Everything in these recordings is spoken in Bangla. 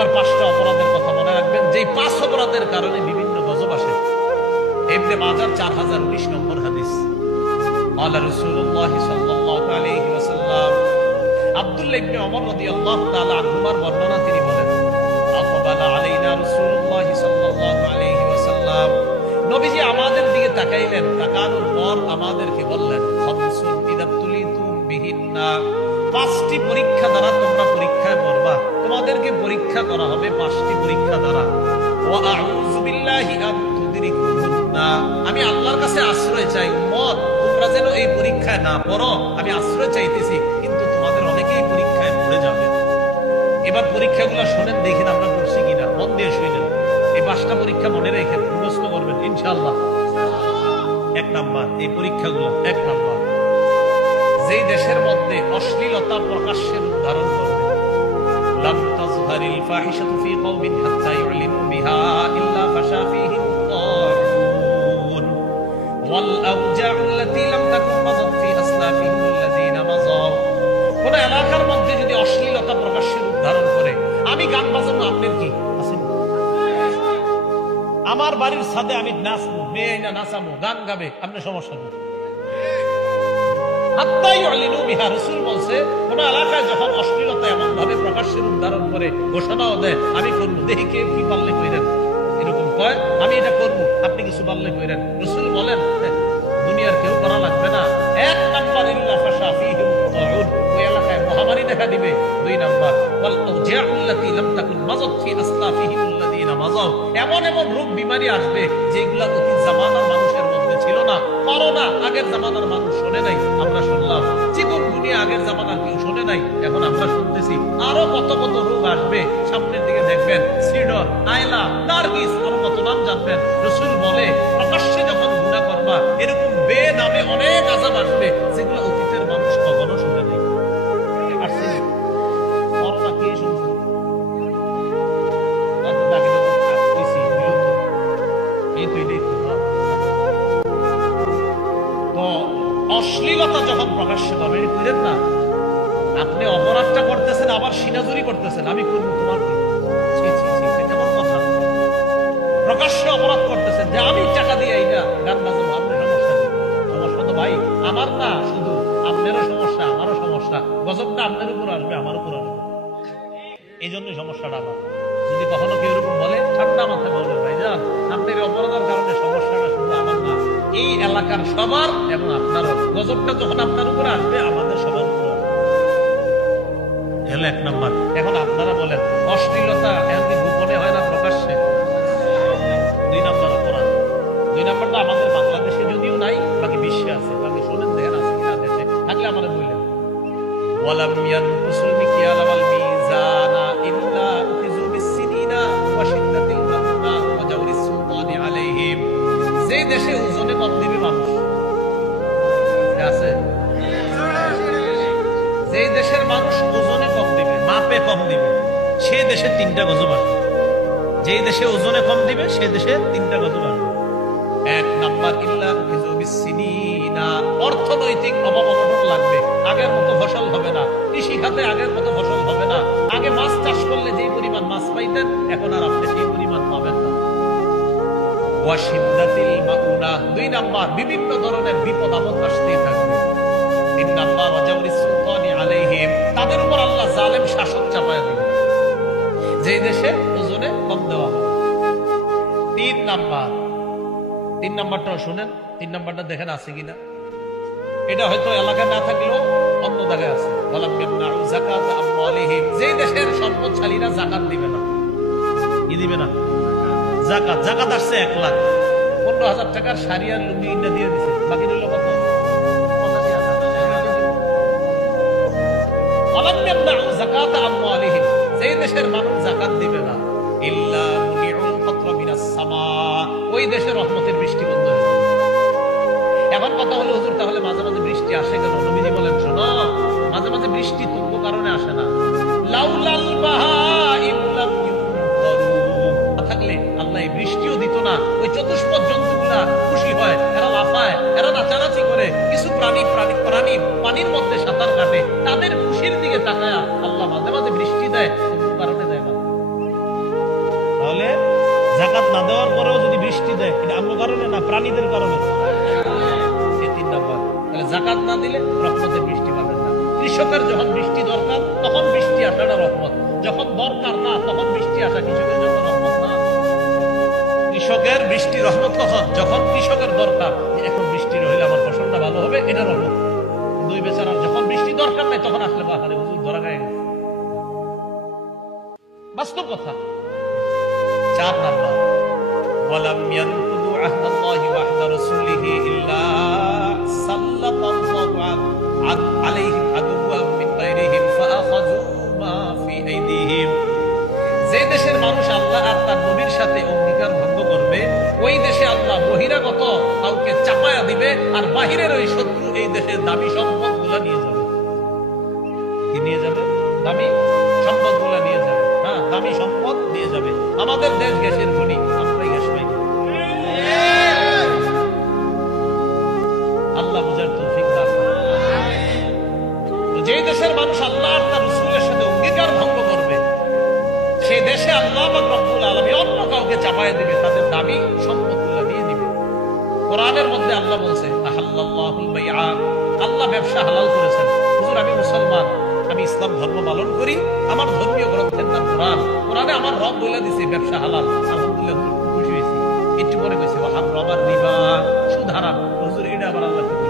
এবার 5টা অপরাধের কথা মনে রাখবেন, যেই 5 অপরাধের কারণে বিভিন্ন গজব আসে। ইবনে মাজার 4019 নম্বর হাদিস। قال رسول الله صلى الله عليه وسلم আব্দুল্লাহ ইবনে ওমর রাদিয়াল্লাহু তাআলা আনহুমার বর্ণনা, তিনি বলেন আকাবালা আলাইনা রাসূলুল্লাহ সাল্লাল্লাহু আলাইহি ওয়াসাল্লাম, নবীজি আমাদের দিকে তাকাইলেন, তাকানোর পর আমাদেরকে বললেন খামসুন ইযা তুলিতুম বিহিন্না, 5টি পরীক্ষা দ্বারা তোমরা পরীক্ষায় পড়বা, তোমাদেরকে পরীক্ষা করা হবে 5টি পরীক্ষা দ্বারা। ওয়া আউযু বিল্লাহি আন তুদরিকুহুন্না, আমি আল্লাহর কাছে আশ্রয় চাই উম্মত তোমরা যেন এই পরীক্ষায় না পড়ো, আমি আশ্রয় চাইতেছি, কিন্তু তোমাদের অনেকেই পরীক্ষায় পড়ে যাবে। এবার পরীক্ষাগুলো শোনেন, দেখেন আমরা পড়ছি কিনা, মন দিয়ে শুনেন। এই 5টা পরীক্ষা মনে রেখেন, মুখস্থ করবেন ইনশাআল্লাহ। 1 নাম্বার, এই পরীক্ষাগুলো 1 নাম্বার, যেই দেশের মধ্যে অশ্লীলতা প্রকাশ্যের উদাহরণ করবে, লাম তাজহারিল ফাহিশাতু ফি কওমিন হাত্তা ইউলিনু বিহা ইল্লা ফাশা ফীহিম তাউন ওয়াল আওজাউ আল্লাতী লাম তাকুন মাযাত ফি আসলাফিহিম আল্লাযীনা মাযাউ। কোন এলাকার মধ্যে যদি অশ্লীলতা প্রকাশ্যের উদাহরণ করে, আমি গান বাজাবো, আপনার কি আছে? আমার বাড়ির ছাদে আমি নাচবো, মেয়ে না নাচাবো, গান গাবে, আপনার সমস্যা নেই। রাসূল বলছে কোন এলাকায় যখন অশ্লীলতা এমন ভাবে প্রকাশ্যের উদাহরণ করে ঘোষণাও দেয়, আমি করবো, দেখি কে কি পারলে কইরেন, এরকম কয় আমি এটা করবো, আপনি কিছু পারলে কইরেন। রাসূল বলেন দুনিয়ার কেউ করা লাগবে না। 1 নাম্বার ইল্লা ফাশা ফীহিম তাউন, ওই এলাকায় মহামারী দেখা দিবে। 2 নাম্বার ওয়াল আওজাউ আল্লাতী লাম তাকুন মাযাত ফি আসলাফিহিম আল্লাযীনা মাযাউ, এমন এমন রোগ বিমারি আসবে যেগুলা অতীত জামানার মানুষের মধ্যে ছিল না। করোনা আগের জামানার মানুষ শোনে নাই, আমরা শুনলাম। চিকুনগুনিয়া আগের জামানার কেউ শোনে নাই, এখন আমরা শুনতেছি। আরো কত কত রোগ আসবে সামনের দিকে, দেখবেন সিডর, আয়লা, নার্গিস, আরো কত নাম জানবেন। রাসূল বলে প্রকাশ্যে যখন গুনাহ করবা, এরকম বেনামে অনেক আযাব আসবে যেগুলো অতীতের মানুষ কখনো শুনে নাই। আসছে করোনা কে শুনছে? অশ্লীলতা যখন প্রকাশ্যে পাবে, কইরেন না। আপনি অপরাধটা করতেছেন, আবার সিনাজুরি করতেছেন, আমি করবো, তোমার কি? কেমন কথা? প্রকাশ্যে অপরাধ করতেছেন যে আমি টাকা দিয়ে না গান বাজাবো, আপনার সমস্যা নেই। সমস্যা তো ভাই আমার না, শুধু আপনারও সমস্যা, আমারও সমস্যা। গজবটা আপনার উপর আসবে, আমার উপর আসবে, এই জন্যই সমস্যাটা আমার। যদি কখনো কেউ এরকম বলে, ঠান্ডা মাথায় বলবেন ভাই যান, আপনার এই অপরাধের কারণে সমস্যাটা শুধু আমার না, এই এলাকার সবার এবং আপনারও। গজবটা যখন আপনার উপরে আসবে, আমাদের সবার উপরে আসবে। 1 নাম্বার। এখন আপনারা বলেন অশ্লীলতা এখন গোপনে হয় না, প্রকাশ্যে? 2 নাম্বার অপরাধ। 2 নাম্বারটা আমাদের বাংলাদেশে যদিও নাই, বাকি বিশ্বে আছে। বাকি শোনেন, দেখেন আছে কিনা, দেশে থাকলে আমাদের বললেন ওয়ালাম ইয়ানকুসুল মিকিয়ালা ওয়াল মিজানা ইল্লা উখিযু বিসসিনিনা ওয়া শিদ্দাতিল মাউনা ওয়া জাওরিস সুলতানি আলাইহিম। যেই দেশে ওজনে কম দিবে মানুষ আছে, যেই দেশের মানুষ ওজনে কম দিবে, মাপে কম দিবে, সে দেশে 3টা গজব আসবে। যেই দেশে ওজনে কম দিবে, সে দেশে 3টা গজব আসবে। 1 নাম্বার ইল্লা উখিযু বিসসিনিনা, অর্থনৈতিক অভাব অনটন লাগবে, আগের মতো ফসল হবে না, কৃষি খাতে আগের মতো ফসল হবে না। আগে মাছ চাষ করলে যেই পরিমাণ মাছ পাইতেন, এখন আর আপনি সেই পরিমাণ পাবেন না। ওয়া শিদ্দাতিল মাউনা, 2 নাম্বার বিভিন্ন ধরনের বিপদ আপদ আসতেই থাকবে। 3 নাম্বার ওয়া জাওরিস সুলতানি আলাইহিম, তাদের উপর আল্লাহ জালেম শাসক চাপায়া দিবেন, যেই দেশে ওজনে কম দেওয়া হবে। 3 নাম্বার, 3 নাম্বারটাও শুনেন, 3 নাম্বারটা দেখেন আছে কিনা। এটা হয়তো এলাকা না থাকলেও অন্য জায়গায় আছে। ওয়ালাম ইয়ামনাউ যাকাতা আমওয়ালিহিম, যেই দেশের সম্পদশালীরা যাকাত দিবে না। কি দিবে না? যাকাত। যাকাত আসছে 1 লাখ, 15,000 টাকার শাড়ি আর লুঙ্গি কিনে দিয়ে দিছে, বাকি রইল কত? 85,000। ওয়ালাম ইয়ামনাউ যাকাতা আমওয়ালিহিম, যেই দেশের মানুষ যাকাত দিবে না, ইল্লা মুনিউল কাতরা মিনাস সামা, ওই দেশের রহমতের বৃষ্টি বন্ধ হয়ে যাবে। এখন কথা হলো হুজুর তাহলে মাঝে মাঝে বৃষ্টি আসে কেন? নবীজি বলেন শোনো, মাঝে মাঝে বৃষ্টি তুঙ্গ কারণে আসে না। লাউলাল বাহাইম লাম ইউনকারু, থাকলে আল্লাহ এই বৃষ্টিও দিত না। ওই চতুষ্পদ জন্তুগুলা খুশি হয়, এরা লাফায়, এরা নাচানাচি করে, কিছু প্রাণী পানির মধ্যে সাঁতার কাটে, তাদের খুশির দিকে তাকায় আল্লাহ মাঝে মাঝে বৃষ্টি দেয়, তুঙ্গ কারণে দেয় না। যাকাত না দেওয়ার পরেও যদি বৃষ্টি দেয়, এটা আমার কারণে না, প্রাণীদের কারণে। এই 3 নাম্বার। তাহলে যাকাত না দিলে রহমতের বৃষ্টি পাবেন না। কৃষকের যখন বৃষ্টি দরকার তখন বৃষ্টি আসাটা রহমত, যখন দরকার না তখন বৃষ্টি আসা কৃষকের জন্য রহমত না। কৃষকের বৃষ্টি রহমত কখন? যখন কৃষকের দরকার, এখন বৃষ্টি রইলে আমার ফসলটা ভালো হবে, এটা রহমত। দুই বেচারা যখন বৃষ্টি দরকার নাই তখন আসলে বাহারে হুজুর ধরা গায়ে গেছে, বাস্তব কথা। 4 নাম্বার, ওয়ালাম ইয়ানকুদু আহদাল্লাহি ওয়া আহদা রাসূলিহি ইল্লা সাল্লাল্লাহু আলাইহিম আদুওয়াম মিন গায়রিহিম ফাআখাযু মা ফি আইদিহিম। যে দেশের মানুষ আল্লাহ আর তার নবীর সাথে অঙ্গীকার ভঙ্গ করবে, ওই দেশে আল্লাহ বহিরাগত কাউকে চাপায়া দিবে, আর বাহিরের ওই শত্রু এই দেশের দামি সম্পদগুলো নিয়ে যাবে। কি নিয়ে যাবে? দামি সম্পদগুলো নিয়ে যাবে। হ্যাঁ, দামি সম্পদ নিয়ে যাবে। আমাদের দেশ গ্যাসের খনি, আমরাই গ্যাস পাই। আল্লাহ বুঝার তৌফিক দান করুন। যে দেশের মানুষ আল্লাহ আর তার রাসূলের সাথে অঙ্গীকার ভঙ্গ করবে, সেই দেশে আল্লাহ পাক রব্বুল আলামিন অন্য কাউকে চাপায় দিবে, তাদের দামি সম্পদগুলো নিয়ে দিবে। কোরআনের মধ্যে আল্লাহ বলছে, আহাল্লাল্লাহুল বাইআ, আল্লাহ ব্যবসা হালাল করেছেন। হুজুর আমি মুসলমান, আমি ইসলাম ধর্ম পালন করি, আমার ধর্মীয় গ্রন্থের নাম কোরআন, কোরআনে আমার রব বলে দিছে ব্যবসা হালাল। আলহামদুলিল্লাহ, হুজুর খুব খুশি হয়েছি। একটু পরে কইছে ওয়াহারামার রিবা, সুদ হারাম। হুজুর এটা আবার আল্লাহ কি বলে?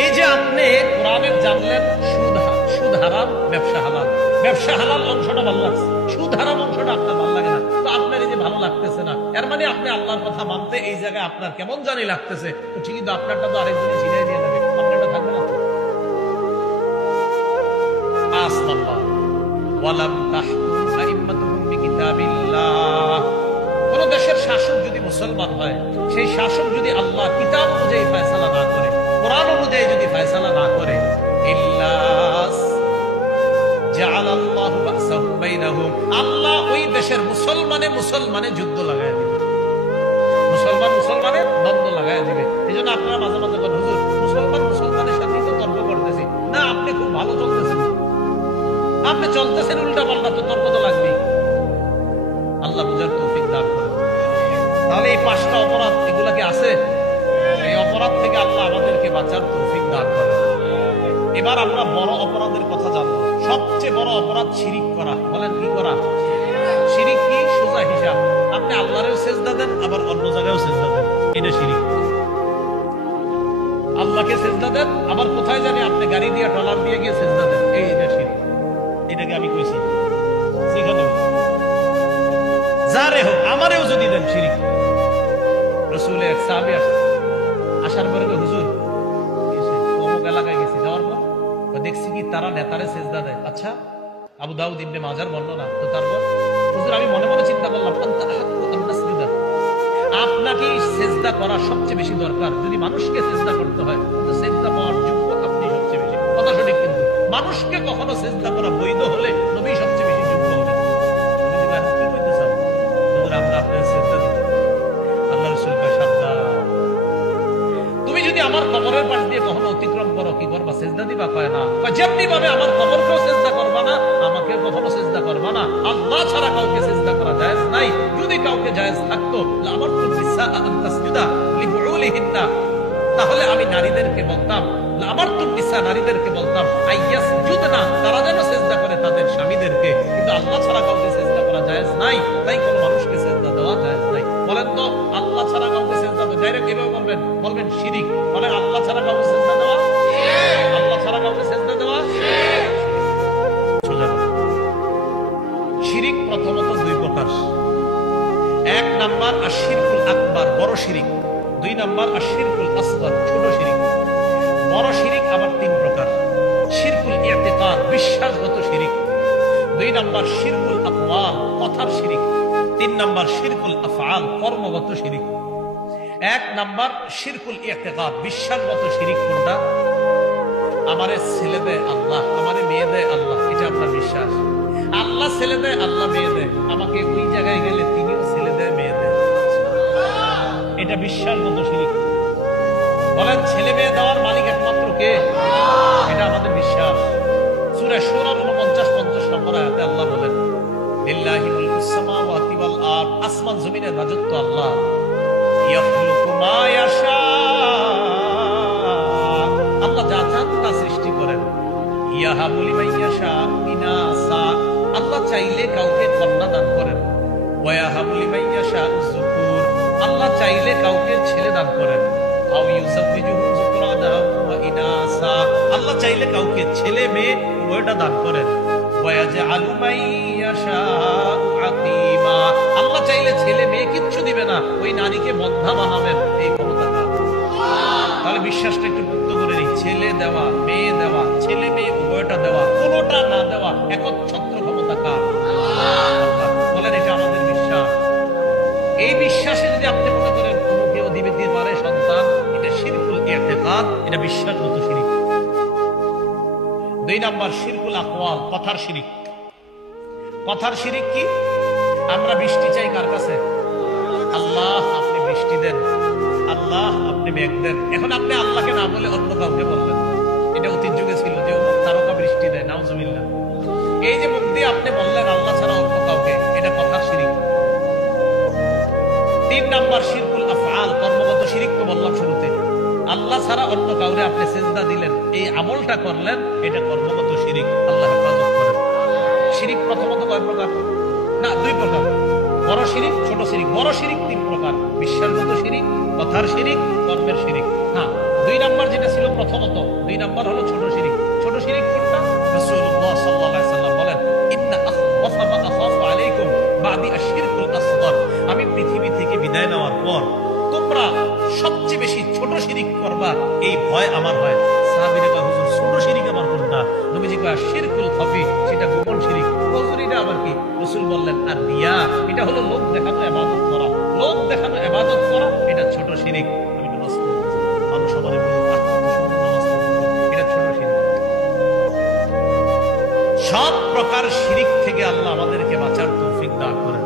এই যে আপনি কোরআনের জানলেন সুদ হারাম, ব্যবসা হালাল। ব্যবসা হালাল অংশটা ভালো লাগছে, সুদ হারাম অংশটা আপনার ভালো লাগে না। তো আপনার এই যে ভালো লাগতেছে না, এর মানে আপনি আল্লাহর কথা মানতে এই জায়গায় আপনার কেমন জানি লাগতেছে। তো ঠিকই তো আপনারটা তো আরেকজনে ছিনিয়ে নিয়ে যাবে, আপনারটা থাকবে না। 5 নাম্বার, ওয়ালাম তাহকুম আইম্মাতুহুম বিকিতাবিল্লাহ। কোন দেশের শাসক যদি মুসলমান হয়, সেই শাসক যদি আল্লাহ কিতাব অনুযায়ী ফয়সালা না করে, কোরআন অনুযায়ী যদি ফয়সালা না করে, ইল্লাস জাআলাল্লাহু বাসাহুম বাইনাহুম, আল্লাহ ওই দেশের মুসলমানে যুদ্ধ লাগায় দিবে, মুসলমানে দ্বন্দ্ব লাগায় দিবে। এইজন্য আপনারা মাঝে মাঝে বলেন, হুজুর মুসলমানের সাথেই তো তর্ক করতেছি। না, আপনি খুব ভালো চলতেছেন, আপনি চলতেছেন উল্টা পাল্টা, তো তর্ক তো লাগবেই। আল্লাহ বুঝার তৌফিক দান করেন। তাহলে এই 5টা অপরাধ, এগুলা কি আছে? এই অপরাধ থেকে আল্লাহ আমাদেরকে বাঁচার তৌফিক দান করেন। এবার আমরা বড় অপরাধের কথা জানবো। সবচেয়ে বড় অপরাধ শিরিক করা। বলেন কি করা? শিরিক কি? সোজা হিসাব, আপনি আল্লাহরেও সেজদা দেন, আবার অন্য জায়গায়ও সেজদা দেন, এটা শিরিক। আল্লাহকে সেজদা দেন, আবার কোথায় জানি আপনি গাড়ি দিয়ে ট্রলার দিয়ে গিয়ে সেজদা দেন, এটা শিরিক। এটাকে আমি কইছি, সেখানেও যারে হোক, আমারেও যদি দেন, শিরিক। রাসূলের এক সাহাবী আসার পরে হুজুর অমুক এলাকায় গেছি, যাওয়ার পর দেখছি কি তারা নেতারে সেজদা দেয়। আচ্ছা, আবু দাউদ ইবনে মাজার বর্ণনা। তো তারপর হুজুর আমি মনে মনে চিন্তা করলাম, আনতা আহাক্কু আন তাসজুদা, আপনাকে সেজদা করা সবচেয়ে বেশি দরকার। যদি মানুষকে সেজদা করতে হয়, তো সেজদা পাওয়ার যোগ্য আপনি সবচেয়ে বেশি। কথা সঠিক, কিন্তু মানুষকে কখনো সেজদা করা বৈধ হলে নবী সবচেয়ে বেশি যোগ্য হবেন। কি কইতে চান? হুজুর আমরা আপনার সেজদা দিই। আল্লাহ রাসূল কয়, সাবধান, তুমি যদি আমার কবরের পাশ দিয়ে কখনো অতিক্রম করো, কি করবা? সেজদা দিবা? কয় না। যেমনি ভাবে আমার কবরকেও সেজদা করবা না, আমাকে কখনো সেজদা করবা না। আল্লাহ ছাড়া কাউকে সেজদা করা জায়েজ নাই। যদি কাউকে জায়েজ থাকতো, লামারতুন নিসা আন তাসজুদা লিবুউলিহিন্না, তাহলে আমি নারীদেরকে বলতাম, লামারতুন নিসা, নারীদেরকে বলতাম, আইয়াসজুদনা, তারা যেন সেজদা করে তাদের স্বামীদেরকে। কিন্তু আল্লাহ ছাড়া কাউকে সেজদা করা জায়েজ নাই, তাই কোনো মানুষকে সেজদা দেওয়া জায়েজ নাই। বলেন তো, আল্লাহ ছাড়া কাউকে সেজদা দেওয়া, ডাইরেক্ট এভাবে বলবেন শিরিক। বলেন আল্লাহ ছাড়া কাউকে সেজদা দেওয়া, আল্লাহ ছাড়া কাউকে সেজদা দেওয়া সোজা কথা। শিরিক প্রথমত 2 প্রকার। 1 নাম্বার আশিরকুল আকবার, বড় শিরিক। 2 নাম্বার আশিরকুল আসগর, ছোট শিরিক। বড় শিরিক আবার 3 প্রকার। শিরকুল ইতিকাদ, বিশ্বাসগত শিরিক। 2 নাম্বার শিরকুল আকওয়াল, কথার শিরিক। 3 নাম্বার শিরকুল আফআল, কর্মগত শিরিক। 1 নাম্বার শিরকুল ইতিকাদ, বিশ্বাসগত শিরিক। কোনটা? আমারে ছেলে দেয় আল্লাহ, আমারে মেয়ে দেয় আল্লাহ, এটা আপনার বিশ্বাস। আল্লাহ ছেলে দেয়, আল্লাহ মেয়ে দেয়, আমাকে ওই জায়গায় গেলে তিনিও ছেলে দেয়, মেয়ে দেয়, এটা বিশ্বাসগত শিরিক। বলেন ছেলে মেয়ে দেওয়ার মালিক একমাত্র কে? এটা আমাদের বিশ্বাস। সূরা শূরা 49-50 নম্বর আয়াতে আল্লাহ বলেন, লিল্লাহি মুলকুস সামাওয়াতি রাজত্ব আল্লাহ। ইয়াখলুকু মা ইয়াশা, আল্লাহ যা চান তা সৃষ্টি করেন। ইয়াহাবু লিমান ইয়াশা ইনাসা, আল্লাহ চাইলে কাউকে কন্যা দান করেন। ওয়া ইয়াহাবু লিমান ইয়াশা যুকুর, আল্লাহ চাইলে কাউকে ছেলে দান করেন। আও ইউযাওবিজুহুম যুকরানা ওয়া ইনাসা, আল্লাহ চাইলে কাউকে ছেলে মেয়ে উভয়টা দান করেন। ওয়া ইয়াজআলু মান ইয়াশাউ আকিমা, আল্লাহ চাইলে ছেলে মেয়ে কিচ্ছু দিবে না, ওই নারীকে বন্ধা বানাবেন। এই ক্ষমতা কার? তাহলে বিশ্বাসটা একটু মুক্ত করে নিই। ছেলে দেওয়া, মেয়ে দেওয়া, ছেলে মেয়ে উভয়টা দেওয়া, কোনোটা না দেওয়া, একচ্ছত্র ক্ষমতা কার? বলেন, এটা আমাদের বিশ্বাস। এই বিশ্বাসে যদি আপনি মনে করেন কোনো কেউ দিবে দিতে পারে সন্তান, এটা শিরকুল ইতিকাদ, এটা বিশ্বাসগত শিরিক। 2 নাম্বার শিরকুল আকওয়াল, কথার শিরিক। কথার শিরিক কি? আমরা বৃষ্টি চাই কার কাছে? আল্লাহ আপনি বৃষ্টি দেন, আল্লাহ আপনি মেঘ দেন। এখন আপনি আল্লাহকে না বলে অন্য কাউকে বললেন। এটা অতীত যুগে ছিল যে অমুক তারকা বৃষ্টি দেয়, নাউজুবিল্লাহ। এই যে মুখ দিয়ে আপনি বললেন আল্লাহ ছাড়া অন্য কাউকে, এটা কথার শিরিক। 3 নাম্বার শিরকুল আফআল, কর্মগত শিরিক তো বললাম শুরুতে। আল্লাহ ছাড়া অন্য কাউরে আপনি সিজদা দিলেন, এই আমলটা করলেন, এটা কর্মগত শিরিক। আল্লাহ হেফাজত করেন। শিরিক প্রথমত কয় প্রকার? না, 2 প্রকার। বড় শিরিক, ছোট শিরিক। বড় শিরিক 3 প্রকার: বিশ্বাসগত শিরিক, কথার শিরিক, কর্মের শিরিক। হ্যাঁ, 2 নাম্বার যেটা ছিল প্রথমত, 2 নাম্বার হলো ছোট শিরিক। ছোট শিরিক কোনটা? রাসূলুল্লাহ সাল্লাল্লাহু আলাইহি ওয়াসাল্লাম বলেন, ইন্না আখওয়াফা মা আখাফু আলাইকুম বাদি আশ-শিরকুল আসগর, আমি পৃথিবী থেকে বিদায় নেওয়ার পর তোমরা সবচেয়ে বেশি ছোট শিরিক করবা, এই ভয় আমার হয়। সাহাবীরা কয়, হুজুর ছোট শিরিক আমার কোনটা? নবীজি কয়, শিরকুল খাফি, সেটা গোপন শিরিক। হুজুর এটা আবার কি? রাসূল বললেন, আর রিয়া, এটা হলো লোক দেখানো ইবাদত করা। লোক দেখানো ইবাদত করা, এটা ছোট শিরিক। আমি নামাজ পড়তেছি, মানুষ আমারে বলে নামাজ পড়তেছি, এটা ছোট শিরিক। সব প্রকার শিরিক থেকে আল্লাহ আমাদেরকে বাঁচার তৌফিক দান করেন।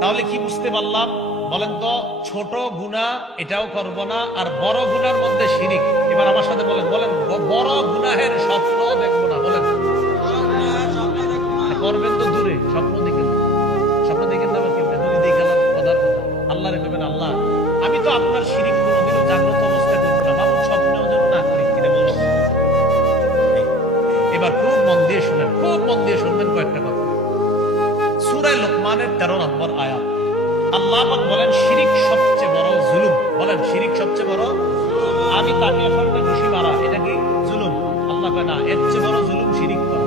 তাহলে কি বুঝতে পারলাম? বলেন তো, ছোট গুনাহ এটাও করব না, আর বড় গুনার মধ্যে শিরিক। এবার আমার সাথে বলেন, বলেন বড় গুনাহের স্বপ্ন দেখবো না। বলেন, করবেন তো দূরে, স্বপ্ন দেখেন। স্বপ্ন দেখেন না, যদি দেখে গেলাম কথার কথা, আল্লাহ রেখেবেন, আল্লাহ আমি তো আপনার শিরিক কোনোদিনও জাগ্রত অবস্থায় করবো না, বাবু স্বপ্নেও যেন না করি। এটা বলুন। এবার খুব মন দিয়ে শুনেন, খুব মন দিয়ে শুনবেন কয়েকটা কথা। সূরা লোকমানের 13 নম্বর আয়াত, আল্লাহ পাক বলেন, শিরিক সবচেয়ে বড় জুলুম। বলেন, শিরিক সবচেয়ে বড়। আমি তাকে এখন ঘুষি মারা, এটা কি জুলুম? আল্লাহ কয় না, এর চেয়ে বড় জুলুম শিরিক করা।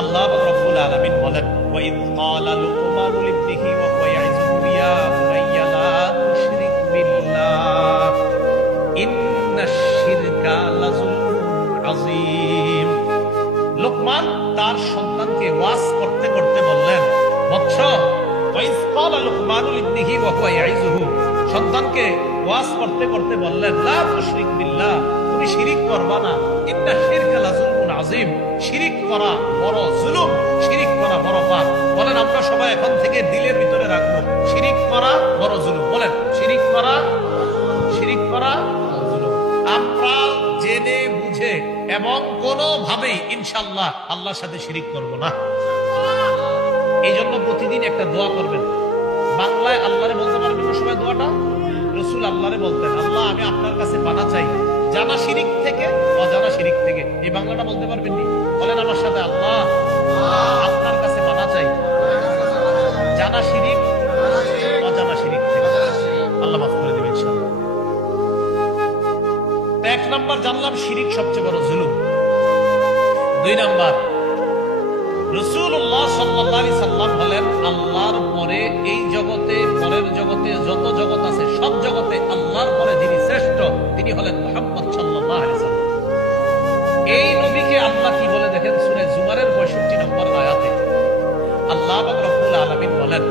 আল্লাহ পাক রব্বুল আলামিন বলেন, ওয়া ইয ক্বালা লুকমানু লিবনিহি ওয়া হুয়া ইয়াইযুহু ইয়া বুনাইয়া লা তুশরিক বিল্লাহ ইন্নাশ শিরকা লাযুলমুন আযীম। লোকমান তার সন্তানকে ওয়াজ করতে করতে বললেন, বৎস, ওয়া ইয ক্বালা লুকমানু লিবনিহি ওয়া হুয়া ইয়াইযুহু, সন্তানকে ওয়াজ করতে করতে বললেন, লা তুশরিক বিল্লাহ, তুমি শিরিক করবা না। ইন্নাশ শিরকা লাযুলমুন আযীম, শিরিক করা বড় জুলুম, শিরিক করা বড় পাপ। বলেন, আমরা সবাই এখন থেকে দিলের ভিতরে রাখবো, শিরিক করা বড় জুলুম। বলেন, শিরিক করা, শিরিক করা জুলুম। আমরা জেনে বুঝে এবং কোনোভাবেই ইনশাআল্লাহ আল্লাহর সাথে শিরিক করব না। এই জন্য প্রতিদিন একটা দোয়া করবেন। বাংলায় আল্লাহরে বলতে পারবেন না সবাই দোয়াটা? রাসূল আল্লাহরে বলতেন, আল্লাহ আমি আপনার কাছে পানা চাই জানা শিরিক থেকে, অজানা শিরিক থেকে। এই বাংলাটা বলতে পারবেন নি? বলেন আমার সাথে, আল্লাহ আপনার কাছে পানা চাই জানা শিরিক, অজানা শিরিক থেকে। আল্লাহ মাফ করে দেবেন ইনশাআল্লাহ। 1 নাম্বার জানলাম শিরিক সবচেয়ে বড় জুলুম। 2 নাম্বার, রাসূলুল্লাহ সাল্লাল্লাহু আলাইহি সাল্লাম হলেন আল্লাহর পরে এই জগতে, পরের জগতে যত জগৎ আছে সব জগতে আল্লাহর পরে যিনি শ্রেষ্ঠ, তিনি হলেন মুহাম্মদ সাল্লাল্লাহু আলাইহি সাল্লাম। এই নবীকে আল্লাহ কি বলে দেখেন, সূরা জুমারের 65 নম্বর আয়াতে আল্লাহ পাক রব্বুল আলামিন বলেন,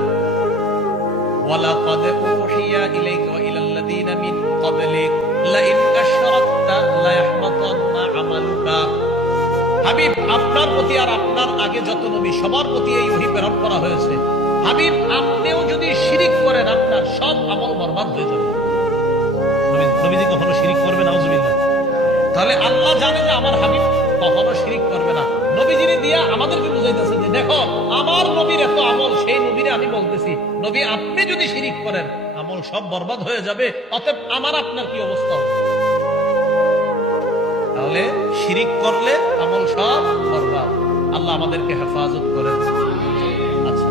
ওয়ালাকাদ উহিয়া ইলাইকা ওয়া ইলাল্লাযীনা মিন ক্বাবলিক লাইন আশরাকতা লায়াহবাতান্না আমালুকা। হাবিব, আপনার প্রতি আর আপনার আগে যত নবী সবার প্রতি এই ওহী প্রেরণ করা হয়েছে। হাবিব, আপনিও যদি শিরিক করেন আপনার সব আমল বরবাদ হয়ে যাবে। নবীজি কখনো শিরিক করবে না, নাউজুবিল্লাহ। তাহলে আল্লাহ জানে যে আমার হাবিব কখনো শিরিক করবে না। নবীজির দিয়া আমাদেরকে বুঝাইতেছে যে দেখো আমার নবীর এত আমল, সেই নবীরে আমি বলতেছি নবী আপনি যদি শিরিক করেন আমল সব বরবাদ হয়ে যাবে, অতএব আমার আপনার কি অবস্থা হবে? তাহলে শিরিক করলে আমল সব বরবাদ। আল্লাহ আমাদেরকে হেফাজত করেন। আচ্ছা,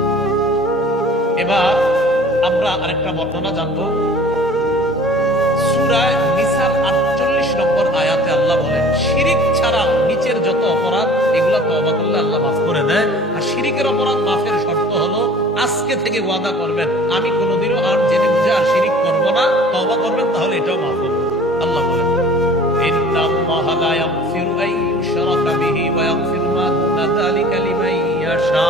এবার আমরা আরেকটা বর্ণনা জানবো। সূরা নিসার 48 নম্বর আয়াতে আল্লাহ বলেন শিরিক ছাড়া নিচের যত অপরাধ এগুলা তওবা করলে আল্লাহ মাফ করে দেয়। আর শিরিকের অপরাধ মাফের শর্ত হলো আজকে থেকে ওয়াদা করবেন আমি কোনোদিনও আর জেনে বুঝে আর শিরিক করব না, তওবা করবেন, তাহলে এটাও মাফ হবে। আল্লাহ বলেন ইন্নাল্লাহা লা ইয়াগফিরু আন ইউশরাকা বিহি ওয়া ইয়াগফিরু মা দুনা যালিকা লিমান ইয়াশা।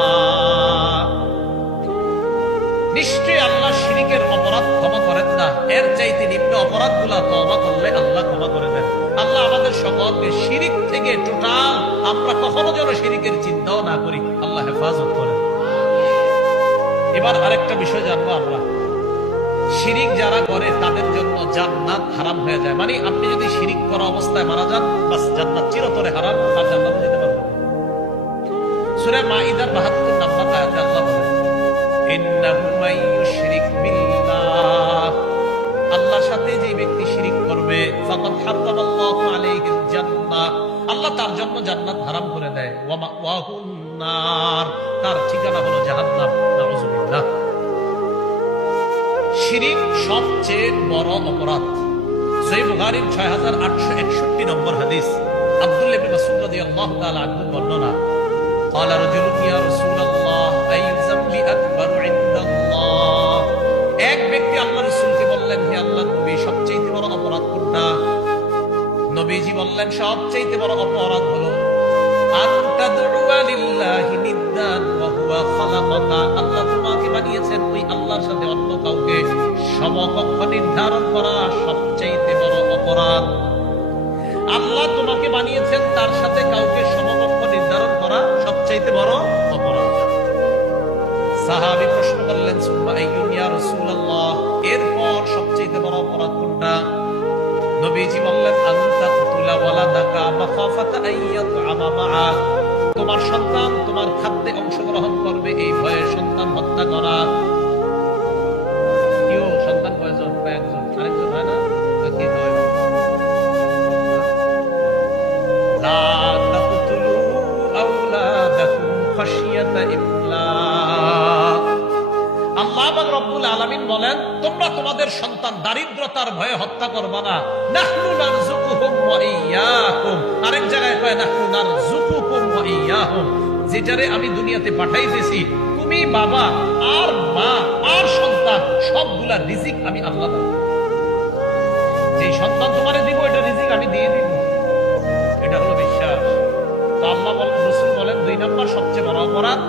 নিশ্চয়ই আল্লাহ শিরিকের অপরাধ ক্ষমা করেন না, এর চাইতে নিম্ন অপরাধগুলা তওবা করলে আল্লাহ ক্ষমা করে দেন। আল্লাহ আমাদের সকলকে শিরিক থেকে টোটাল আমরা কখনো যেন শিরিকের চিন্তাও না করি, আল্লাহ হেফাজত করেন। এবার আরেকটা বিষয় জানবো আমরা, শিরিক যারা করে তাদের জন্য জান্নাত হারাম হয়ে যায়। মানে আপনি যদি শিরিক করা অবস্থায় মারা যান, বাস জান্নাত চিরতরে হারাম, আর জান্নাত যেতে পারবেন। সূরা মাইদার 72 নম্বর আয়াতে আল্লাহ বলেন ইন্নাহু মান ইউশরিক বিল্লাহ, আল্লাহর সাথে যে ব্যক্তি শিরিক করবে ফাকাদ হারামাল্লাহু আলাইহিল জান্নাহ, আল্লাহ তার জন্য জান্নাত হারাম করে দেয়। ওয়া মাওয়াহুন নার, তার ঠিকানা হলো জাহান্নাম। নাউযুবিল্লাহ। শিরিক সবচেয়ে বড় অপরাধ। সহিহ বুখারীর 6861 নম্বর হাদিস, আব্দুল্লাহ ইবনে মাসউদ রাদিয়াল্লাহু তাআলা আনহু বর্ণনা, قال رجل يا رسول الله اي ذنب اكبر عند الله, এক ব্যক্তি আল্লাহর রাসূলকে বললেন হে আল্লাহর নবী সবচেয়ে বড় অপরাধ কোনটা? নবীজি বললেন সবচেয়ে বড় অপরাধ হলো আনতা দুআ লিল্লাহি নিদ্দান ওয়া হুয়া খালাকাকা, আল্লাহ তোমাকে বানিয়েছেন ওই আল্লাহর সাথে অন্য কাউকে সমকক্ষ নির্ধারণ করা সবচেয়ে বড় অপরাধ। আল্লাহ তোমাকে বানিয়েছেন তার সাথে কাউকে সমকক্ষ নির্ধারণ করা সবচেয়ে বড় অপরাধ। সাহাবী প্রশ্ন করলেন সুম্মা আইয়ুন ইয়া রাসূলুল্লাহ, এরপর সবচেয়ে বড় অপরাধ কোনটা? নবীজি বললেন আনতা কুতুলা ওয়ালাদাকা মাখাফাতা আইয়াতআমা মাআক, তোমার সন্তান তোমার খাদ্যে অংশগ্রহণ করবে এই ভয়ে সন্তান হত্যা করা। কেউ সন্তান কয়জন? কয়েকজন, আরেকজন হয় না কি হয়? লা তাকতুলু আওলাদাকুম খাশিয়াতা ইমলাক, আল্লাহ পাক রব্বুল আলামিন বলেন তোমরা তোমাদের সন্তান দারিদ্রতার ভয়ে হত্যা করবে না। নাহনু নারযুকুহুম ওয়া ইয়্যাকুম, আরেক জায়গায় কয় নাহনু নারযুকুকুম ওয়া ইয়্যাহুম, যেটারে আমি দুনিয়াতে পাঠাইতেছি তুমি বাবা আর মা আর সন্তান সবগুলা রিজিক আমি আল্লাহ দেব। যেই সন্তান তোমারে দিব এটা রিজিক আমি দিয়ে দিব, এটা হলো বিশ্বাস। তো আল্লাহ রাসূল বলেন 2 নম্বর সবচেয়ে বড় অপরাধ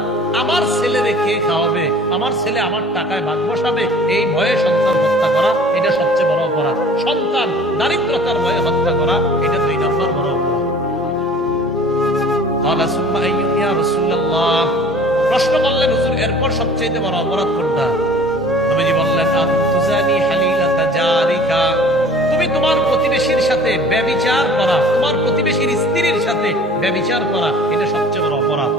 আমার ছেলে রেখে খাওয়াবে, আমার ছেলে আমার টাকায় ভাগ বসাবে এই ভয়ে সন্তান হত্যা করা, এটা সবচেয়ে বড় অপরাধ। সন্তান দারিদ্রতার ভয়ে হত্যা করা এটা 2 নম্বর বড় অপরাধ। ক্বালা সুম্মা আইয়ুন ইয়া রাসূলুল্লাহ, প্রশ্ন করলেন হুজুর এরপর সবচেয়ে বড় অপরাধ কোনটা? নবীজি বললেন আনতুজানি হালিলাতা জারিকা, তুমি তোমার প্রতিবেশীর সাথে ব্যভিচার করা, তোমার প্রতিবেশীর স্ত্রীর সাথে ব্যভিচার করা এটা সবচেয়ে বড় অপরাধ।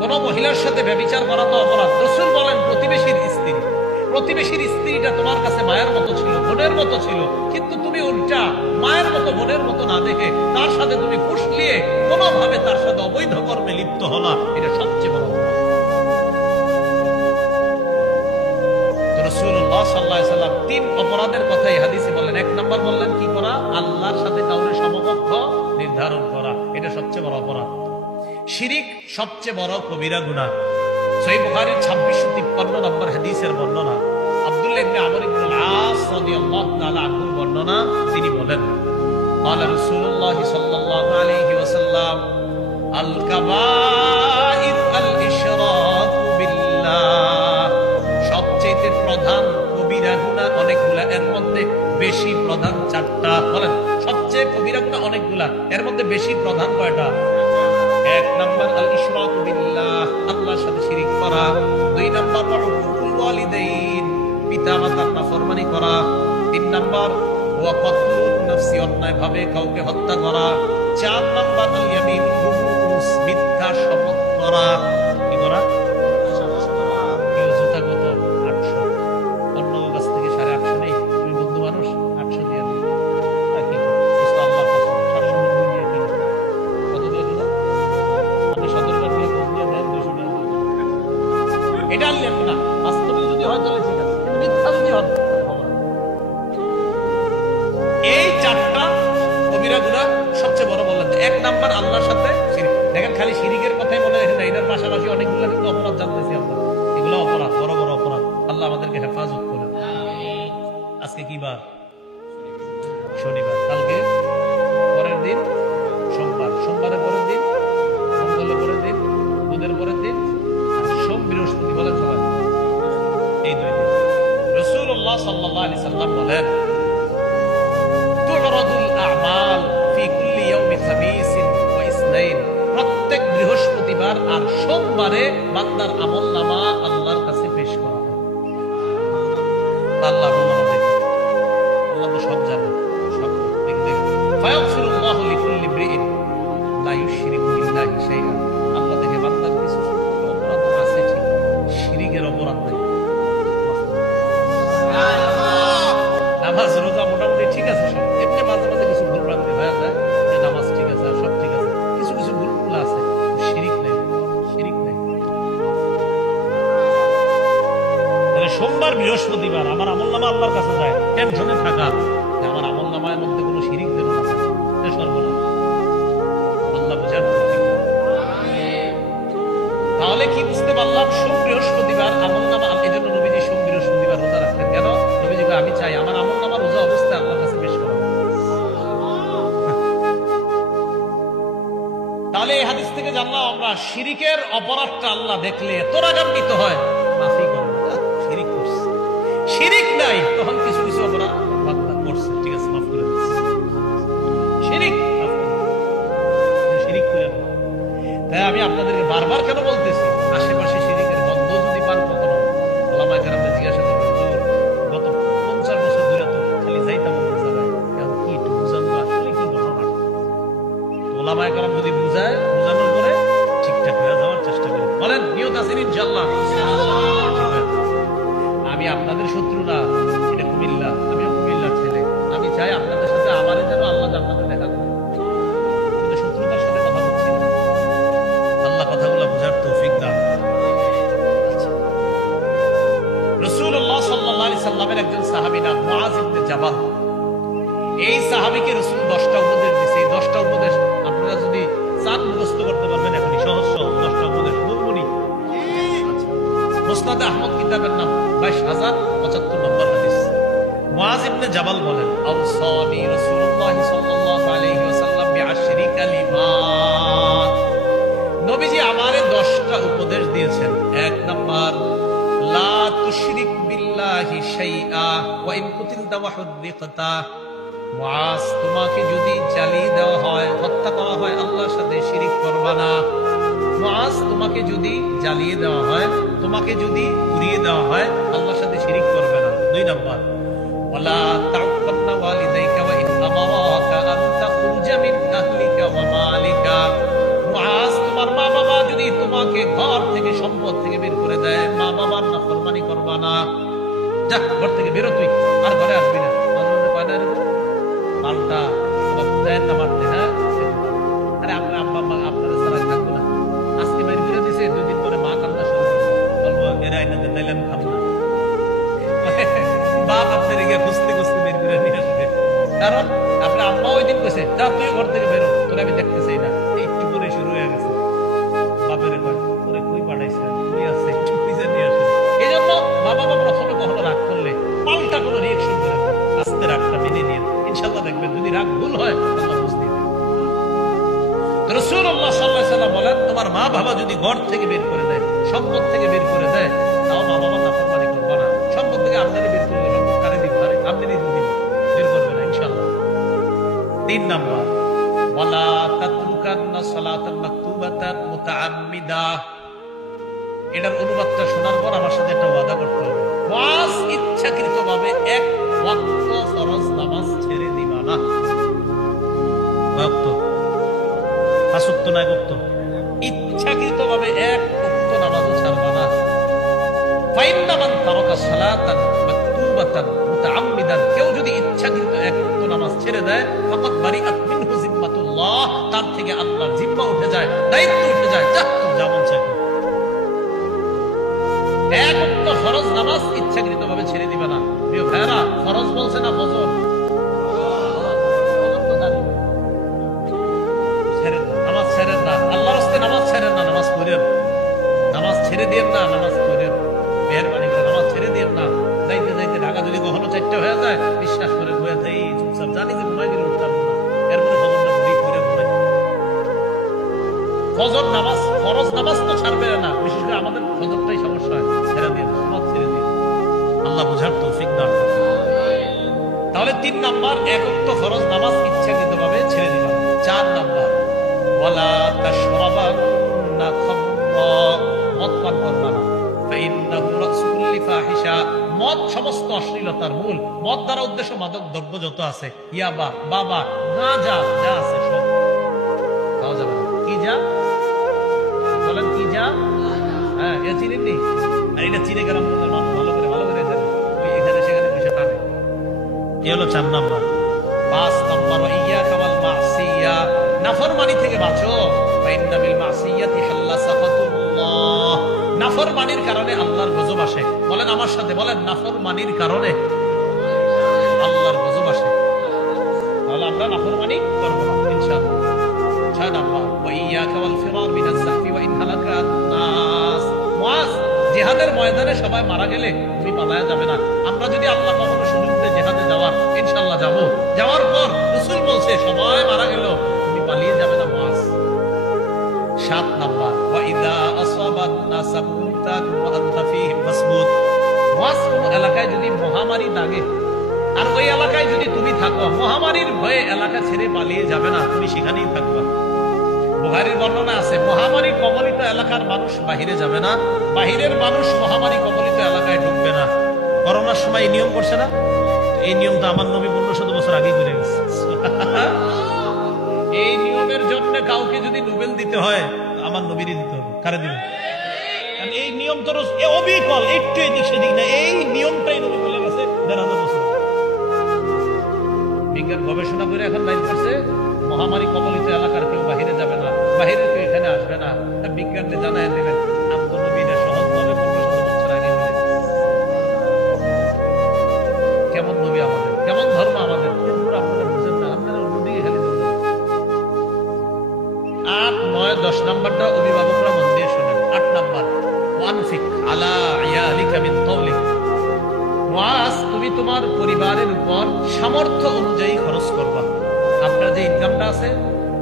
কোন মহিলার সাথে ব্যভিচার করা তো অপরাধ। রাসূল বলেন প্রতিবেশীর স্ত্রী, প্রতিবেশীর স্ত্রীটা তোমার কাছে মায়ের মতো ছিল, বোনের মতো ছিল, কিন্তু তুমি উল্টা মায়ের মতো বোনের মতো না দেখে তার সাথে তুমি ফুসলিয়ে কোনোভাবে তার সাথে অবৈধ কর্মে লিপ্ত হলা, এটা সবচেয়ে বড় অপরাধ। রাসূলুল্লাহ সাল্লাল্লাহু আলাইহি ওয়াসাল্লাম 3 অপরাধের কথাই হাদিসে বললেন। 1 নাম্বার বললেন কি করা? আল্লাহর সাথে কাউরে সমকক্ষ নির্ধারণ করা, এটা সবচেয়ে বড় অপরাধ। শিরিক সবচেয়ে বড় কবিরা গুনাহ। সহিহ বুখারীর 2653 নম্বর হাদিসের বর্ণনা, আব্দুল্লাহ ইবনে আমর ইবনে আল-আস রাদিয়াল্লাহু তাআলা আনহু বর্ণনা, তিনি বলেন ক্বালা রাসূলুল্লাহ সাল্লাল্লাহু আলাইহি ওয়াসাল্লাম আল কাবাইর আল ইশরাকু বিল্লাহ, সবচেয়ে প্রধান কবিরা গুনাহ অনেকগুলা, এর মধ্যে বেশি প্রধান 4টা। বলেন সবচেয়ে কবিরা গুনাহ অনেকগুলা, এর মধ্যে বেশি প্রধান কয়টা? 1 নাম্বার আল ইশরাকু বিল্লাহ, আল্লাহর সাথে শিরিক করা। 2 নাম্বার উকুকুল ওয়ালিদাইন, পিতামাতার নাফরমানি করা। 3 নাম্বার ওয়া কতলুন নাফসি, অন্যায়ভাবে কাউকে হত্যা করা। 4 নাম্বার আল ইয়ামিনুল গুমুস, মিথ্যা শপথ করা। বৃহস্পতিবার আর সোমবারে বান্দার আমলনামা আল্লাহর কাছে পেশ করা হয়। আল্লাহ আল্লাহ তো সব জানে, সব দেখবে। ফায়াগফিরুল্লাহু লিকুল্লি ইমরিইন লা ইউশরিকু বিল্লাহি শাইআ। আল্লাহ দেখে বান্দার কিছু অপরাধ আছে, ঠিক শিরিকের অপরাধ নাই। নামাজ রোজা মোটামুটি ঠিক আছে সব, এমনি মাঝে মাঝে কিছু ভুল ভ্রান্তি হয়ে যায়, যে নামাজ ঠিক আছে আর সব ঠিক আছে, কিছু কিছু ভুল ভুল আছে, শিরিক নেই, শিরিক নেই। তাহলে সোমবার বৃহস্পতিবার আমার আমলনামা আল্লাহর কাছে যায়, টেনশনে থাকা যে আমার আমলনামার মধ্যে কোনো শিরিক যেন না থাকে, সর্বনাশ। আল্লাহ বুঝার তৌফিক দান। তাহলে কি বুঝতে পারলাম? সোম বৃহস্পতিবার আমলনামা, এই জন্য নবীজি সোম বৃহস্পতিবার রোজা রাখতেন। কেন? নবীজি আমি চাই আমার আমলনামা রোজা অবস্থায় আল্লাহর কাছে পেশ করা। তাহলে এই হাদিস থেকে জানলাম আমরা শিরিকের অপরাধটা আল্লাহ দেখলে এত রাগান্বিত হয়, মাফি করে না। শিরিক করছে, শিরিক নাই, তখন কিছু কিছু অপরাধ বান্দা করছে, ঠিক আছে মাফ করে দিচ্ছে। শিরিক শিরিক করে না। তাই আমি আপনাদেরকে বারবার কেন বলতেছি, আশেপাশে শিরিকের গন্ধ যদি পান, কখনো ওলামায়ে কেরামদের জিজ্ঞাসা করবেন, গত 50 বছর ধরে তো খালি যাইতাম ওই জায়গায়, এখন কি একটু বুঝানো, আসলে কি ঘটনা? ওলামায়ে কেরাম যদি বুঝায়, বুঝানোর পরে ঠিকঠাক হয়ে যাওয়ার চেষ্টা করেন। বলেন নিয়ত আছেন ইনশাআল্লাহ? আমি আপনাদের শত্রু না, এটা কুমিল্লা, আমিও কুমিল্লার ছেলে। আমি চাই আপনাদের সাথে আমারে যেন আল্লাহ জান্নাতে দেখা করে, কিন্তু শত্রুতার সাথে কথা বলছি না। আল্লাহ কথাগুলো বুঝার তৌফিক দান। রাসূলুল্লাহ সাল্লাল্লাহু আলাইহি সাল্লামের একজন সাহাবী নাম মুআয ইবনে জাবাল। এই সাহাবীকে রাসূল 10টা উপদেশ দিয়েছে। এই 10টা উপদেশ আপনারা যদি চান মুখস্থ করতে পারবেন, এখনই সহজ সহজ 10টা উপদেশ বলবনি। মুসনাদ আহমদ কিতাবের নাম 22075 নম্বর হাদিস। মুআয ইবনে জাবাল বলেন, আওসানি রাসূলুল্লাহ সাল্লাল্লাহু আলাইহি ওয়াসাল্লাম বিআশরি কালিমাত। নবীজি আমারে 10টা উপদেশ দিয়েছেন। 1 নাম্বার, লা তুশরিক বিল্লাহি শাইআ ওয়া ইন কুতিলতা ওয়া হুররিকতা। মুআয, তোমাকে যদি জ্বালিয়ে দেওয়া হয়, হত্যা করা হয়, আল্লাহর সাথে শিরিক করবা না। মুআয, তোমাকে যদি জ্বালিয়ে দেওয়া হয়, তোমাকে যদি পুড়িয়ে দেওয়া হয়, আল্লাহর সাথে শিরিক করবে না। 2 নাম্বার, ওয়ালা তা'কুন্না ওয়ালিদাইকা ওয়া ইন আমারাকা আন তাখরুজা মিন আহলিকা ওয়া মালিকা। মুআয, তোমার মা বাবা যদি তোমাকে ঘর থেকে, সম্পদ থেকে বের করে দেয়, মা বাবার নাফরমানি করবা না। যা, ঘর থেকে বেরো, তুই আর ঘরে আসবি না। মাঝে মাঝে কয় না রে পাল্টা দেন না মারতে। হ্যাঁ, আরে আপনার আব্বা আম্মা আপনারা ছাড়া থাকবো না। আজকে বের করে দিছে, 2 দিন পরে মা কান্না শুরু করবে, বলবো এরা আইনা দেন, নাইলে আমি খাবো না। বাপ আপনার গিয়ে খুঁজতে খুঁজতে বের করে নিয়ে আসবে, কারণ আপনার আম্মা ওই দিন কইছে, যা তুই ঘর থেকে বেরো, তোর আমি দেখতে চাই না। একটু পরে শুরু হয়ে গেছে, বাপের কয় ওরে কই পাঠাইছে, কই আছে, একটু খুঁজে নিয়ে আসে। এই জন্য মা বাবা প্রথমে কখনো রাগ করলে পাল্টা কোনো রিয়েকশন করে না, আস্তে রাগটা মেনে নিয়ে ইনশাআল্লাহ দেখবেন যদি রাগ ভুল হয় আল্লাহ বুঝতে দেবে। রাসূলুল্লাহ সাল্লাল্লাহু আলাইহি ওয়াসাল্লাম বলেন, তোমার মা বাবা যদি ঘর থেকে বের করে দেয়, সম্পদ থেকে বের করে দেয়, তাও মা বাবা নাফরমানি করবে না। সম্পদ থেকে আমদানি বের করলে সম্পদ কারে দিতে পারে, আমদানি দিতে বের করবে না ইনশাআল্লাহ। 3 নাম্বার, ওয়ালা তাতরুকান্না সালাতান মাকতুবাতান মুতাআম্মিদা। এটার অনুবাদটা শোনার পর আমার সাথে একটা ওয়াদা করতে হবে। মুআয, ইচ্ছাকৃতভাবে 1 ওয়াক্ত ফরজ নামাজ ছেড়ে দিবা না। ওয়াক্ত 5 ওয়াক্ত না, 1 ওয়াক্ত। ইচ্ছাকৃতভাবে 1 ওয়াক্ত নামাজও ছাড়বা না। ফাইন্না মান তারাকা সালাতান মাকতুবাতান মুতাআম্মিদান, কেউ যদি ইচ্ছাকৃত 1 ওয়াক্ত নামাজ ছেড়ে দেয়, ফাকাদ বারিআত মিনহু জিম্মাতুল্লাহ, তার থেকে আল্লাহর জিম্মা উঠে যায়, দায়িত্ব উঠে যায়। যা, যেমন চাই 1 ওয়াক্ত ফরজ নামাজ ইচ্ছাকৃতভাবে ছেড়ে দিবে না। প্রিয় ভাইরা, ফরজ বলছে না ফজর, নামাজ ছেড়েন না, আল্লাহর রাস্তায় নামাজ ছেড়েন না, নামাজ পড়েন, নামাজ ছেড়ে দিয়েন না, নামাজ পড়েন, মেহেরবানি করে নামাজ ছেড়ে দিয়েন না। যাইতে যাইতে ঢাকা যদি কখনো 4টা হয়ে যায়, বিশ্বাস করে ঘুরে থাই চুপচাপ, জানি যে ঘুমাই গেলে উঠতে পারবো না, এরপরে ফজরটা পড়ি করে ঘুমাই। ফজর নামাজ, ফরজ নামাজ তো ছাড়বে না, বিশেষ করে আমাদের ফজরটাই সমস্যা হয়, ছেড়ে দিয়ে নামাজ ছেড়ে দিয়ে। আল্লাহ বুঝার তৌফিক দান। তাহলে 3 নাম্বার, 1 ওয়াক্ত ফরজ নামাজ ইচ্ছাকৃতভাবে ছেড়ে দিলাম। 4 নাম্বার, ওয়ালা তাশরাবান্না কবুল। মদ দ্বারা উদ্দেশ্য মাদক দ্রব্য যত আছে, ইয়াবা, বাবা, গাঁজা যা আছে সব খাওয়া যাবে না। কি যা বলেন? কি যা? হ্যাঁ, এটা চিনেননি? আর এটা চিনে গেলাম মানুষ ভালো করে জানে, ওই এখানে সেখানে বসে টানে। এ হলো 4 নাম্বার। 5 নাম্বার, ইয়াকা ওয়াল মাসিয়া, নাফরমানি থেকে বাঁচো। ফাইন্না বিল মাসিয়াতি হাল্লা সাখাতুল্লাহ, নাফরমানির কারণে আল্লাহর গজব আসে। বলেন আমার সাথে, বলেন নাফরমানির কারণে আল্লাহর গজব আসে। তাহলে আমরা নাফরমানি করব না ইনশাআল্লাহ। 6 নাম্বার, ওয়া ইয়াকা ওয়াল ফিরার মিনাজ যাহফি ওয়া ইন হালাকাত নাস। মুআজ, জিহাদের ময়দানে সবাই মারা গেলে তুমি পালায়া যাবে না। আমরা যদি আল্লাহ কখনো সুযোগ দেয় জিহাদে যাওয়ার, ইনশাআল্লাহ যাব। যাওয়ার পর রাসূল বলছে সবাই মারা গেল, তুমি পালিয়ে যাবে না মুআজ। 7 নাম্বার, ওয়া ইযা আসাবান নাসা মুনতান ওয়া আনতা ফীহিম মাসবুত। মুআজ, কোন এলাকায় যদি মহামারী লাগে আর ওই এলাকায় যদি তুমি থাকো, মহামারীর ভয়ে এলাকা ছেড়ে পালিয়ে যাবে না, তুমি সেখানেই থাকবা। বুখারীর বর্ণনা আছে, মহামারী কবলিত এলাকার মানুষ বাহিরে যাবে না, বাহিরের মানুষ মহামারী কবলিত এলাকায় ঢুকবে না। করোনার সময় এই নিয়ম করছে না? এই নিয়মটা আমার নবী 1500 বছর আগেই করে গেছে। এই নিয়মের জন্য কাউকে যদি নোবেল দিতে হয়, আমার নবীরই দিতে হবে। কারে দিবেন? কারণ এই নিয়ম তো অবিকল, একটু এদিক সেদিক না, এই নিয়মটাই নবী বলে গেছে 1500 বছর। বিজ্ঞান গবেষণা করে এখন বাইর করছে মহামারী কবলিত এলাকার কেউ বাহিরে যাবে না, বাহিরে কেউ এখানে আসবে না। বিজ্ঞানকে জানায় দেবেন আব্দুল নবীরা সহজভাবে 1500 বছর আগে মিলে। কেমন নবী আমাদের, কেমন ধর্ম আমাদের, কিন্তু আপনারা বুঝেন না, আপনারা অন্যদিকে খালি দৌড়ান। 8, 9, 10 নাম্বারটা অভিভাবকরা মন দিয়ে শোনেন। 8 নাম্বার, ওয়ানফিক আলা ইয়ালিকা মিন তাওলিক। মুআজ, তুমি তোমার পরিবারের উপর সামর্থ্য অনুযায়ী খরচ করবা। আপনার যে ইনকামটা আছে,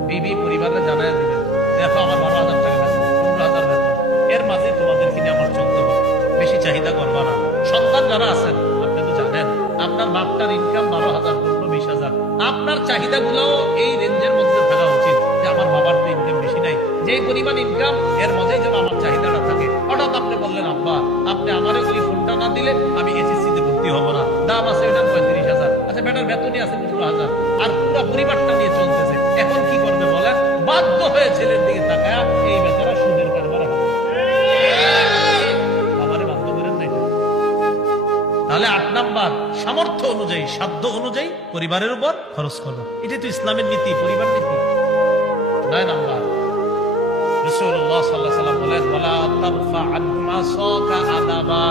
বিবি পরিবারে জানায় দিবেন, দেখো আমার 12,000 টাকা বেতন, 15,000 বেতন, এর মাঝে তোমাদের কিনে আমার চলতে হবে, বেশি চাহিদা করবা না। সন্তান যারা আছেন, আপনি তো জানেন আপনার বাপটার ইনকাম 12,000, 15-20,000, আপনার চাহিদাগুলোও এই রেঞ্জের মধ্যে থাকা উচিত, যে আমার বাবার তো ইনকাম বেশি নাই, যে পরিমাণ ইনকাম এর মধ্যেই যেন আমার চাহিদাটা থাকে। হঠাৎ আপনি বললেন, আব্বা আপনি আমার ওই ফোনটা না দিলে আমি এসএসসিতে ভর্তি হব না, দাম আছে ওইটার 35,000, আচ্ছা বেটার বেতনই আছে 15,000, আর পুরো পরিবারটা নিয়ে চলতেছে, এখন কি করবে বলেন? বাধ্য হয়ে ছেলের দিকে তাকায় এই বেচারা সুদের কারবার হবে। আমারে বাধ্য করেন নাই। তাহলে 8 নাম্বার, সামর্থ্য অনুযায়ী, সাধ্য অনুযায়ী পরিবারের উপর খরচ করবে। এটাই তো ইসলামের নীতি, পরিবার নীতি। 9 নাম্বার, রাসূলুল্লাহ সাল্লাল্লাহু আলাইহি ওয়াসাল্লাম বলেন, ওয়ালা তারফা আনহুম আসাকা আদাবা।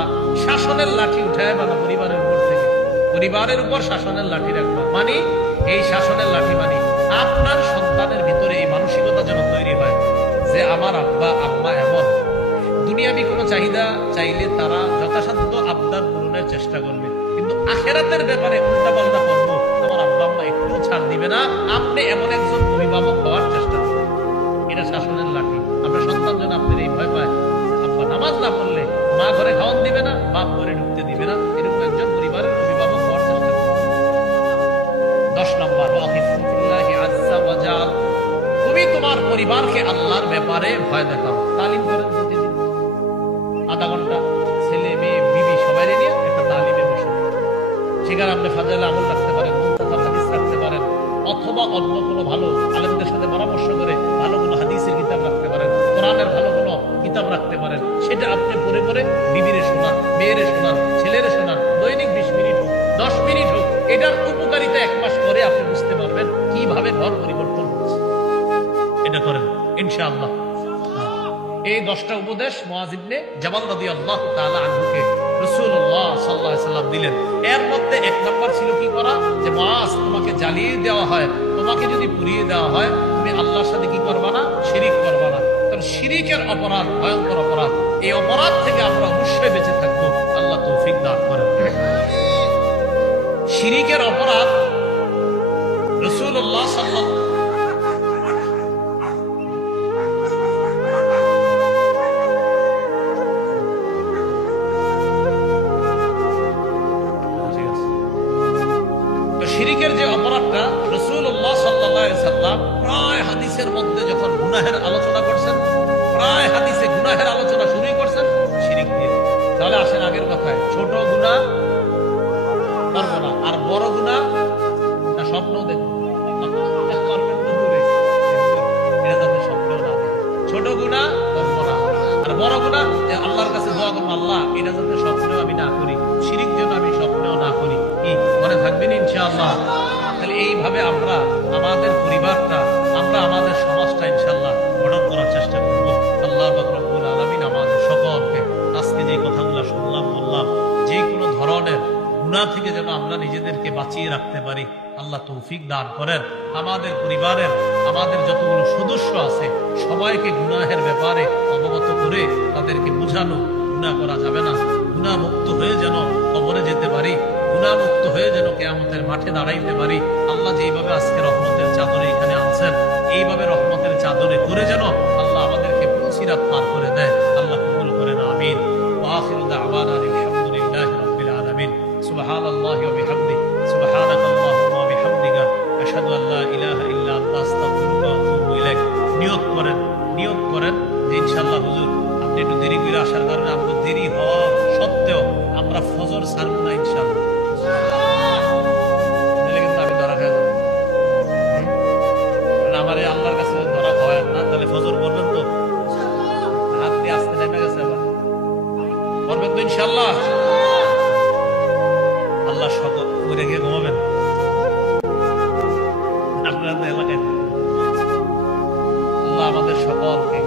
শাসনের লাঠি উঠায় না পরিবারের উপর থেকে, পরিবারের উপর শাসনের লাঠি রাখবা। মানে এই শাসনের লাঠি মানে আপনার সন্তানের ভিতরে এই মানসিকতা যেন তৈরি হয় যে আমার আব্বা আম্মা এমন, দুনিয়াবি কোনো চাহিদা চাইলে তারা যথাসাধ্য আবদার পূরণের চেষ্টা করবে, কিন্তু আখিরাতের ব্যাপারে উল্টাপাল্টা করব আমার আব্বা আম্মা একটু ছাড় দিবে না। আপনি এমন একজন অভিভাবক হওয়ার চেষ্টা করবেন। এটা শাসনের লাঠি। আপনার সন্তান যেন আপনার এই ভয় পায়, আব্বা নামাজ না পড়লে মা ঘরে খাওয়ান দিবে না, বাপ ঘরে ঢুকতে দিবে না, এরকম একজন পরিবারের অভিভাবক হওয়ার চেষ্টা করবেন। 10 নম্বর, তুমি তোমার পরিবারকে আল্লাহর ব্যাপারে ভয় দেখাও। তালিম করেন প্রতিদিন আধা ঘন্টা, ছেলে মেয়ে বিবি সবাই নিয়ে একটা তালিমে বসে, সেখানে আপনি ফাজাইল আমল রাখতে পারেন, মুনতাজার হাদিস রাখতে পারেন, অথবা অন্য কোনো ভালো আলেমদের সাথে পরামর্শ করে ভালো কোনো হাদিসের কিতাব রাখতে পারেন, কোরআনের ভালো কোনো কিতাব রাখতে পারেন। সেটা আপনি পড়ে পড়ে বিবিরে শোনান, মেয়েরে শোনান, ছেলেরে শোনান, দৈনিক 20 মিনিট হোক, 10 মিনিট হোক। এটার উপকারিতা 1 মাস পরে আপনি বুঝতে পারবেন কিভাবে ঘর পরিবর্তন হচ্ছে। এটা করেন ইনশাআল্লাহ। এই 10টা উপদেশ মুআজ ইবনে জাবাল রাদিয়াল্লাহু তাআলা আনহুকে রাসূলুল্লাহ সাল্লাল্লাহু আলাইহি ওয়াসাল্লাম দিলেন। এর মধ্যে 1 নাম্বার ছিল কি করা, যে মুআজ তোমাকে জ্বালিয়ে দেওয়া হয়, তোমাকে যদি পুড়িয়ে দেওয়া হয়, তুমি আল্লাহর সাথে কি করবা না? শিরিক করবা না। কারণ শিরিকের অপরাধ ভয়ঙ্কর অপরাধ। এই অপরাধ থেকে আমরা অবশ্যই বেঁচে থাকবো। আল্লাহ তৌফিক দান করেন। শিরিকের অপরাধ রাসূলুল্লাহ সাল্লাল্লাহু শিরিকের যে অপরাধটা রাসূলুল্লাহ সাল্লাল্লাহু আলাইহি সাল্লাম প্রায় হাদিসের মধ্যে যখন গুনাহের আলোচনা করছেন, প্রায় হাদিসে গুনাহের আলোচনা শুরুই করছেন শিরিক দিয়ে। তাহলে আসেন আগের কথায়, ছোট গুনাহ তার ছোট গুনাহ করব না, আর বড় গুনাহ যে আল্লাহর কাছে দোয়া করব, আল্লাহ এটা যাতে স্বপ্নেও আমি না করি, শিরিক যেন আমি স্বপ্নেও না করি। কি মনে থাকবেন ইনশাআল্লাহ? তাহলে এইভাবে আমরা আমাদের পরিবারটা, আমরা আমাদের সমাজটা ইনশাআল্লাহ গঠন করার চেষ্টা করব। আল্লাহ পাক রব্বুল আলামিন আমাদের সকলকে আজকে যে কথাগুলো শুনলাম বললাম, যে কোনো ধরনের গুনাহ থেকে যেন আমরা নিজেদেরকে বাঁচিয়ে রাখতে পারি, আল্লাহ তৌফিক দান করেন। আমাদের পরিবারের আমাদের যতগুলো সদস্য আছে সবাইকে গুনাহের ব্যাপারে অবগত করে তাদেরকে বুঝানো, গুনাহ করা যাবে না, গুনাহ মুক্ত হয়ে যেন কবরে যেতে পারি, গুনাহ মুক্ত হয়ে যেন কিয়ামতের মাঠে দাঁড়াইতে পারি। আল্লাহ যেইভাবে আজকে রহমতের চাদরে এখানে আনছেন, এইভাবে রহমতের চাদরে করে যেন আল্লাহ আমাদেরকে পুলসিরাত পার করে দেয়। আল্লাহ কবুল করেন, আমিন। ওয়া আখিরু দাওয়ানা আলহামদুলিল্লাহি রাব্বিল আলামিন। সুবহানাল্লাহি ওয়া বিহামদিহি, সুবহানাকাল্লাহুম্মা ওয়া বিহামদিকা, আশহাদু আল লা ইলাহা ইল্লা আনতা, আস্তাগফিরুকা ওয়া আতুবু ইলাইক। নিয়ত করেন যে ইনশাআল্লাহ হুজুর আপনি একটু দেরি করে আসার কারণে আমাদের দেরি হওয়া সত্ত্বেও আমরা ফজর ছাড়ব না ইনশাআল্লাহ। তাহলে কিন্তু আমি ধরা খেয়ে যাবো। আমার এই আল্লাহর কাছে ধরা হয় না, তাহলে ফজর করবেন তো? হাত দিয়ে আসতে নেমে গেছে, আবার করবেন তো ইনশাআল্লাহ? আল্লাহ সকল করে গিয়ে ঘুমাবেন আপনাদের এলাকায়। আল্লাহ আমাদের সকলকে